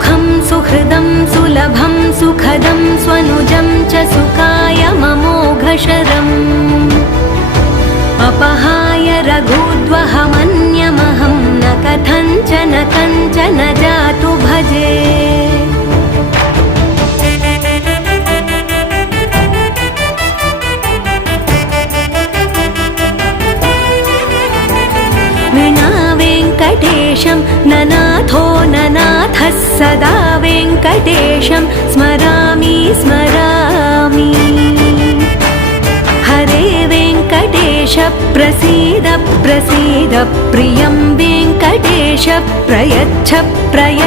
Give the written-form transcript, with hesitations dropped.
सुखं सुहृदं सुलभं सुखदं स्वनुजं च सुखाय ममोघशरम् अपहाय रघुद्वहमन्यमहं न कथञ्चन कञ्चन जातु भजे। विना वेङ्कटेशं ननाथो ननाथः सदा वेङ्कटेशं स्मरामि स्मरामि। हरे वेङ्कटेश प्रसीद प्रसीद प्रियं वेङ्कटेश प्रयच्छ प्रयच्छ।